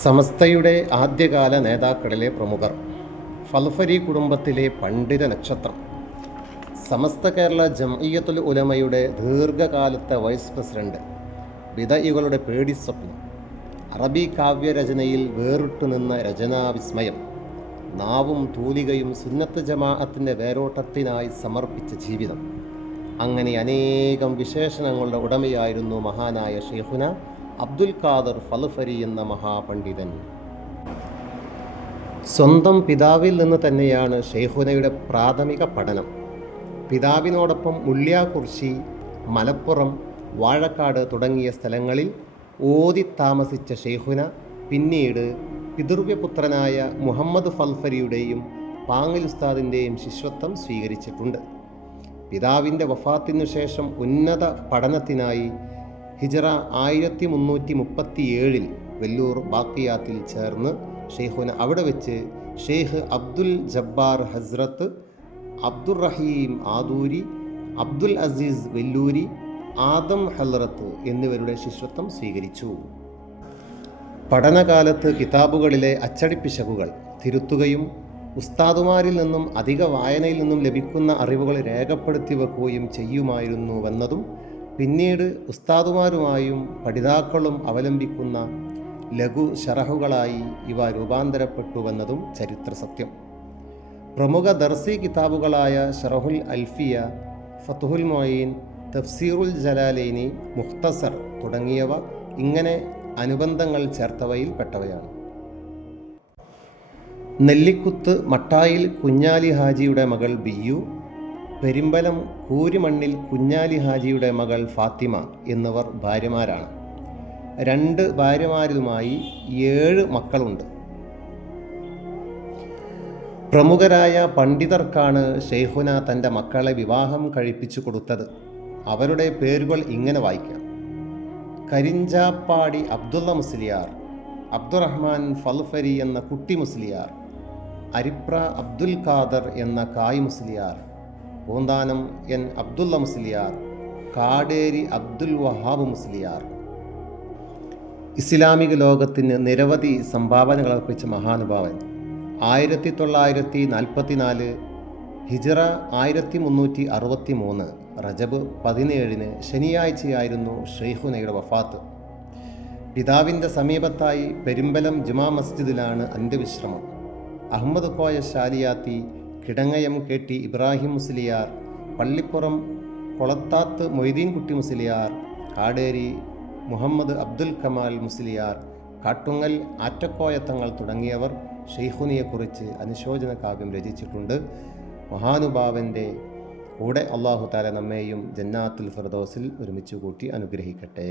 സമസ്തയുടെ ആദ്യകാല നേതാക്കളിലെ പ്രമുഖർ. ഫൽഫരി കുടുംബത്തിലെ പണ്ഡിത നക്ഷത്രം. സമസ്ത കേരള ജംഇയ്യത്തുൽ ഉലമയുടെ ദീർഘകാലത്തെ വൈസ് പ്രസിഡന്റ്. ബിദഇകളുടെ പേടിസ്വപ്നം. അറബി കാവ്യരചനയിൽ വേറിട്ടുനിന്ന രചനാവിസ്മയം. നാവും തൂലികയും സുന്നത്ത് ജമാഅത്തിൻ്റെ വേരോട്ടത്തിനായി സമർപ്പിച്ച ജീവിതം. അങ്ങനെ അനേകം വിശേഷണങ്ങളുടെ ഉടമയായിരുന്നു മഹാനായ ഷെയ്ഖുന അബ്ദുൽ ഖാദർ ഫൽഫരി എന്ന മഹാപണ്ഡിതൻ. സ്വന്തം പിതാവിൽ നിന്ന് തന്നെയാണ് ഷെയ്ഖുനയുടെ പ്രാഥമിക പഠനം. പിതാവിനോടൊപ്പം മുള്ളിയാകുർശി, മലപ്പുറം, വാഴക്കാട് തുടങ്ങിയ സ്ഥലങ്ങളിൽ ഓതി താമസിച്ച ഷെയ്ഖുന പിന്നീട് പിതൃവ്യപുത്രനായ മുഹമ്മദ് ഫൽഫരിയുടെയും പാങ്ങിൽ ഉസ്താദിൻ്റെയും ശിഷ്യത്വം സ്വീകരിച്ചിട്ടുണ്ട്. പിതാവിൻ്റെ വഫാത്തിനു ശേഷം ഉന്നത പഠനത്തിനായി ഹിജറ 1337 വെല്ലൂർ ബാക്കിയാത്തിൽ ചേർന്ന് ഷെയ്ഖുന അവിടെ വെച്ച് ഷെയ്ഖ് അബ്ദുൽ ജബ്ബാർ ഹസ്രത്ത്, അബ്ദുറഹീം ആദൂരി, അബ്ദുൽ അസീസ് വെല്ലൂരി, ആദം ഹൽറത്ത് എന്നിവരുടെ ശിഷ്യത്വം സ്വീകരിച്ചു. പഠനകാലത്ത് കിതാബുകളിലെ അച്ചടിപ്പിശകുകൾ തിരുത്തുകയും ഉസ്താദുമാരിൽ നിന്നും അധിക വായനയിൽ നിന്നും ലഭിക്കുന്ന അറിവുകൾ രേഖപ്പെടുത്തി വെക്കുകയും ചെയ്യുമായിരുന്നുവെന്നതും പിന്നീട് ഉസ്താദുമാരുമായും പഠിതാക്കളും അവലംബിക്കുന്ന ലഘു ശറഹുകളായി ഇവ രൂപാന്തരപ്പെട്ടുവെന്നതും ചരിത്ര സത്യം. പ്രമുഖ ദർസി കിതാബുകളായ ഷറഹുൽ അൽഫിയ, ഫത്ഹുൽ മൊയ്ൻ, തഫ്സീറുൽ ജലാലൈനി, മുഖ്തസർ തുടങ്ങിയവ ഇങ്ങനെ അനുബന്ധങ്ങൾ ചേർത്തവയിൽ പെട്ടവയാണ്. നെല്ലിക്കുത്ത് മട്ടായിൽ കുഞ്ഞാലി ഹാജിയുടെ മകൾ ബിയു, പെരിമ്പലം കൂരിമണ്ണിൽ കുഞ്ഞാലി ഹാജിയുടെ മകൾ ഫാത്തിമ എന്നിവർ ഭാര്യമാരാണ്. 2 ഭാര്യമാരുമായി 7 മക്കളുണ്ട്. പ്രമുഖരായ പണ്ഡിതർക്കാണ് ഷെയ്ഖുന തൻ്റെ മക്കളെ വിവാഹം കഴിപ്പിച്ചു കൊടുത്തത്. അവരുടെ പേരുകൾ ഇങ്ങനെ വായിക്കാം: കരിഞ്ചാപ്പാടി അബ്ദുള്ള മുസ്ലിയാർ, അബ്ദുറഹ്മാൻ ഫൽഫരി എന്ന കുട്ടി മുസ്ലിയാർ, അരിപ്ര അബ്ദുൽ ഖാദർ എന്ന കായ് മുസ്ലിയാർ, പൂന്താനം എൻ അബ്ദുള്ള മുസ്ലിയാർ, കാടേരി അബ്ദുൽ വഹാബ് മുസ്ലിയാർ. ഇസ്ലാമിക ലോകത്തിന് നിരവധി സംഭാവനകൾ അർപ്പിച്ച മഹാനുഭാവൻ. 1944 ഹിജറ 1363 റജബ് 17 ശനിയാഴ്ചയായിരുന്നു ഷെയ്ഖുനയുടെ വഫാത്ത്. പിതാവിൻ്റെ സമീപത്തായി പെരുമ്പലം ജുമാ മസ്ജിദിലാണ് അന്ത്യവിശ്രമം. അഹമ്മദ് കോയ ശാലിയാത്തി, കിടങ്ങയം KT ഇബ്രാഹിം മുസ്ലിയാർ, പള്ളിപ്പുറം കൊളത്താത്ത് മൊയ്തീൻ കുട്ടി മുസ്ലിയാർ, കാടേരി മുഹമ്മദ് അബ്ദുൽ കമാൽ മുസ്ലിയാർ, കാട്ടുങ്ങൽ ആറ്റക്കോയത്തങ്ങൾ തുടങ്ങിയവർ ഷെയ്ഖുനയെക്കുറിച്ച് അനുശോചന കാവ്യം രചിച്ചിട്ടുണ്ട്. മഹാനുഭാവൻ്റെ കൂടെ അല്ലാഹു തആല നമ്മെയും ജന്നാത്തുൽ ഫിർദൗസിൽ ഒരുമിച്ച് കൂട്ടി അനുഗ്രഹിക്കട്ടെ.